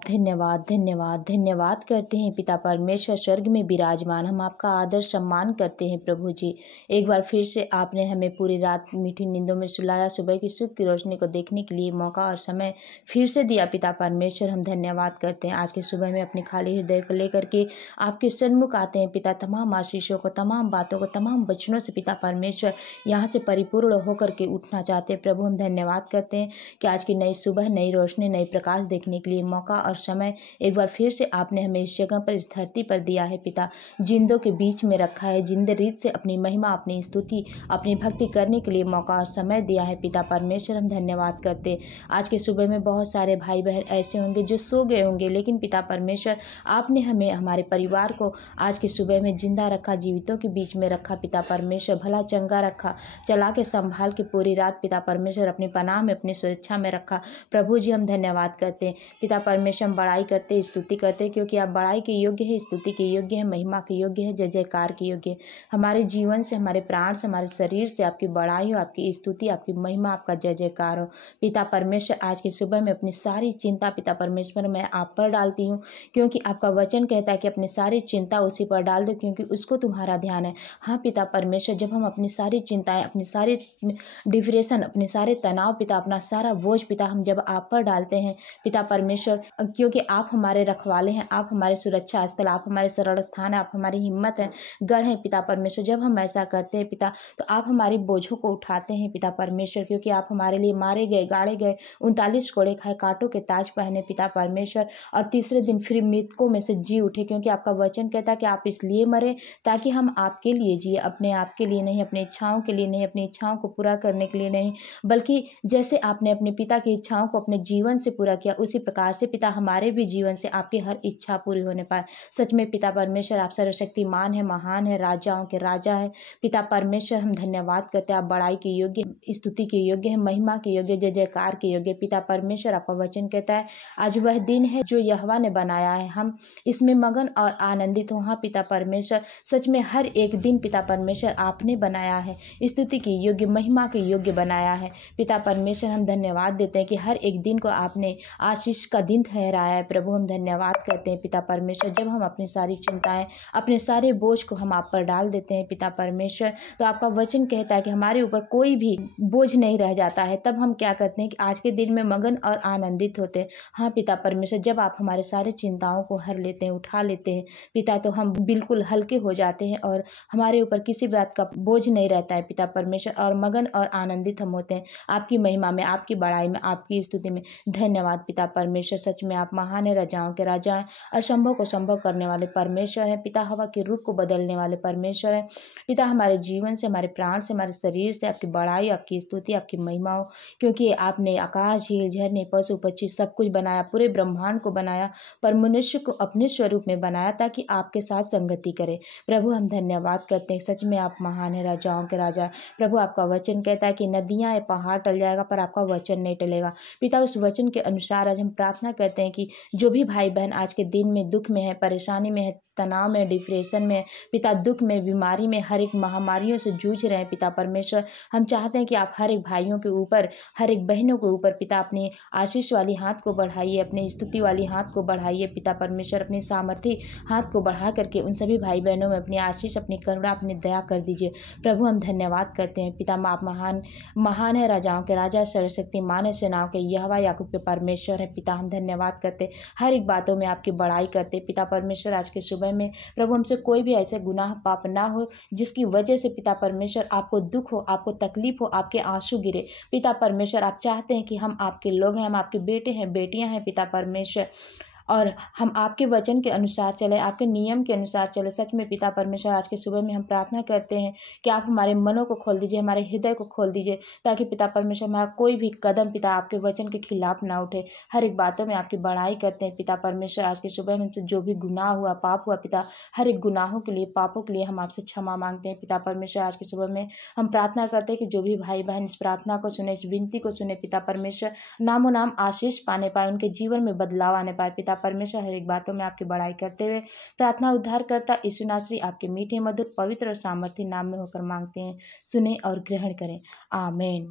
धन्यवाद धन्यवाद धन्यवाद धन्यवाद करते हैं पिता परमेश्वर स्वर्ग में विराजमान। हम आपका आदर सम्मान करते हैं प्रभु जी। एक बार फिर से आपने हमें पूरी रात मीठी नींदों में सुलाया, सुबह की सुख की रोशनी को देखने के लिए मौका और समय फिर से दिया पिता परमेश्वर। हम धन्यवाद करते हैं। आज के सुबह में अपने खाली हृदय को लेकर के आपके सन्मुख आते हैं पिता। तमाम आशीषों को, तमाम बातों को, तमाम वचनों से पिता परमेश्वर यहाँ से परिपूर्ण होकर के उठना चाहते हैं प्रभु। हम धन्यवाद करते हैं कि आज की नई सुबह, नई रोशनी, नई प्रकाश देखने के लिए मौका और समय एक बार फिर से आपने हमें इस जगह पर, इस धरती पर दिया है पिता। जिंदों के बीच में रखा है, जिंद रीत से अपनी महिमा, अपनी स्तुति, अपनी भक्ति करने के लिए मौका और समय दिया है पिता परमेश्वर। हम धन्यवाद करते। आज के सुबह में बहुत सारे भाई बहन ऐसे होंगे जो सो गए होंगे, लेकिन पिता परमेश्वर आपने हमें, हमारे परिवार को आज की सुबह में जिंदा रखा, जीवितों के बीच में रखा पिता परमेश्वर। भला चंगा रखा, चला के संभाल के पूरी रात पिता परमेश्वर अपनी पनाह में, अपनी सुरक्षा में रखा प्रभु जी। हम धन्यवाद करते हैं पिता परमेश्वर। हम बड़ाई करते, स्तुति करते, क्योंकि आप बड़ाई के योग्य है, स्तुति के योग्य है, महिमा के योग्य है, जय जयकार के योग्य है। हमारे जीवन से, हमारे प्राण से, हमारे शरीर से आपकी बड़ाई हो, आपकी स्तुति, आपकी महिमा, आपका जय जयकार हो पिता परमेश्वर। आज की सुबह में अपनी सारी चिंता पिता परमेश्वर मैं आप पर डालती हूँ, क्योंकि आपका वचन कहता है कि अपनी सारी चिंता उसी पर डाल दो, क्योंकि उसको तुम्हारा ध्यान है। हाँ पिता परमेश्वर, जब हम अपनी सारी चिंताएं, अपनी सारी डिप्रेशन, अपने सारे तनाव पिता, अपना सारा बोझ पिता हम जब आप पर डालते हैं पिता परमेश्वर, क्योंकि आप हमारे रखवाले हैं, आप हमारे सुरक्षा स्थल, आप हमारे शरण स्थान है, आप हमारी हिम्मत है, गढ़ है पिता परमेश्वर। जब हम ऐसा करते हैं पिता, तो आप हमारी बोझों को उठाते हैं पिता परमेश्वर, क्योंकि आप हमारे लिए मारे गए, गाड़े गए, 39 कोड़े खाए, कांटों के ताज पहने पिता परमेश्वर, और तीसरे दिन फिर मृतकों में से जी उठे, क्योंकि आपका वचन कहता है कि आप इसलिए मरे ताकि हम आपके लिए जिए, अपने आप के लिए नहीं, अपनी इच्छाओं के लिए नहीं, अपनी इच्छाओं को पूरा करने के लिए नहीं, बल्कि जैसे आपने अपने पिता की इच्छाओं को अपने जीवन से पूरा किया, उसी प्रकार से पिता हमारे भी जीवन से आपकी हर इच्छा पूरी होने पाए। सच में पिता परमेश्वर आप सर्वशक्तिमान है, महान है, राजाओं के राजा है पिता परमेश्वर। हम धन्यवाद करते हैं। आप बड़ाई के योग्य, स्तुति के योग्य है, महिमा के योग्य, जय जयकार के योग्य पिता परमेश्वर। आपका वचन कहता है आज वह दिन है जो यहोवा ने बनाया है, हम इसमें मगन और आनंदित हो। हाँ पिता परमेश्वर, सच में हर एक दिन पिता परमेश्वर आपने बनाया है, स्तुति के योग्य, महिमा के योग्य बनाया है पिता परमेश्वर। हम धन्यवाद देते हैं कि हर एक दिन को आपने आशीष का दिन ठहराया है प्रभु। हम धन्यवाद करते हैं पिता परमेश्वर। जब हम अपनी सारी चिंताएं, अपने सारे बोझ को हम आप पर डाल देते हैं पिता परमेश्वर, तो आपका वचन कहता है कि हमारे ऊपर कोई भी बोझ नहीं रह जाता है। तब हम क्या करते हैं कि आज के दिन में मगन और आनंदित होते हैं। हाँ पिता परमेश्वर, जब आप हमारे सारे चिंताओं को हर लेते हैं, उठा लेते हैं पिता, तो हम बिल्कुल हल्के हो जाते हैं और हमारे ऊपर किसी बात का बोझ नहीं रहता है पिता परमेश्वर, और मगन और आनंदित हम होते हैं आपकी महिमा में, आपकी बड़ाई में, आपकी स्तुति में। धन्यवाद पिता परमेश्वर। सच में आप महान है, राजाओं के राजा हैं, असंभव को संभव करने वाले परमेश्वर हैं पिता। हवा के रूप को बदलने वाले परमेश्वर हैं पिता। हमारे जीवन से, हमारे प्राण से, हमारे शरीर से आपकी बड़ाई, आपकी स्तुति, आपकी महिमा हो, क्योंकि आपने आकाश, झील, झरने, पशु पक्षी सब कुछ बनाया, पूरे ब्रह्मांड को बनाया, पर मनुष्य को अपने स्वरूप में बनाया ताकि आपके साथ संगति करे प्रभु। हम धन्यवाद करते हैं। सच में आप महान है, राजाओं के राजा प्रभु। आपका वचन कहता है कि नदियां, पहाड़ टल जाएगा पर आपका वचन नहीं टलेगा पिता। उस वचन के अनुसार आज हम प्रार्थना करते हैं कि जो भी भाई बहन आज के दिन में दुख में है, परेशानी में है, तनाव में, डिप्रेशन में पिता, दुख में, बीमारी में, हर एक महामारियों से जूझ रहे हैं पिता परमेश्वर, हम चाहते हैं कि आप हर एक भाइयों के ऊपर, हर एक बहनों के ऊपर पिता अपनी आशीष वाली हाथ को बढ़ाइए, अपनी स्तुति वाली हाथ को बढ़ाइए पिता परमेश्वर। अपनी सामर्थी हाथ को बढ़ा करके उन सभी भाई बहनों में अपनी आशीष, अपनी करुणा, अपनी दया कर दीजिए प्रभु। हम धन्यवाद करते हैं पिता। आप महान महान है, राजाओं के राजा, सर्वशक्तिमान है, सेनाओं के यहोवा, याकूब के परमेश्वर है पिता। हम धन्यवाद करते, हर एक बातों में आपकी बड़ाई करते पिता परमेश्वर। आज के सुबह में प्रभु हमसे कोई भी ऐसे गुनाह पाप ना हो जिसकी वजह से पिता परमेश्वर आपको दुख हो, आपको तकलीफ हो, आपके आंसू गिरे पिता परमेश्वर। आप चाहते हैं कि हम आपके लोग हैं, हम आपके बेटे हैं, बेटियां हैं पिता परमेश्वर, और हम आपके वचन के अनुसार चले, आपके नियम के अनुसार चले। सच में पिता परमेश्वर, आज के सुबह में हम प्रार्थना करते हैं कि आप हमारे मनों को खोल दीजिए, हमारे हृदय को खोल दीजिए, ताकि पिता परमेश्वर हमारा कोई भी कदम पिता आपके वचन के खिलाफ ना उठे। हर एक बातों में आपकी बड़ाई करते हैं पिता परमेश्वर। आज के सुबह में हमसे जो भी गुनाह हुआ, पाप हुआ पिता, हर एक गुनाहों के लिए, पापों के लिए हम आपसे क्षमा मांगते हैं पिता परमेश्वर। आज के सुबह में हम प्रार्थना करते हैं कि जो भी भाई बहन इस प्रार्थना को सुने, इस विनती को सुने पिता परमेश्वर, नामो नाम आशीष पाने पाए, उनके जीवन में बदलाव आने पाए पिता परमेश्वर। हर एक बातों में आपकी बड़ाई करते हुए प्रार्थना उद्धार करता यीशु नासरी आपके मीठे, मधुर, पवित्र और सामर्थ्य नाम में होकर मांगते हैं, सुने और ग्रहण करें, आमीन।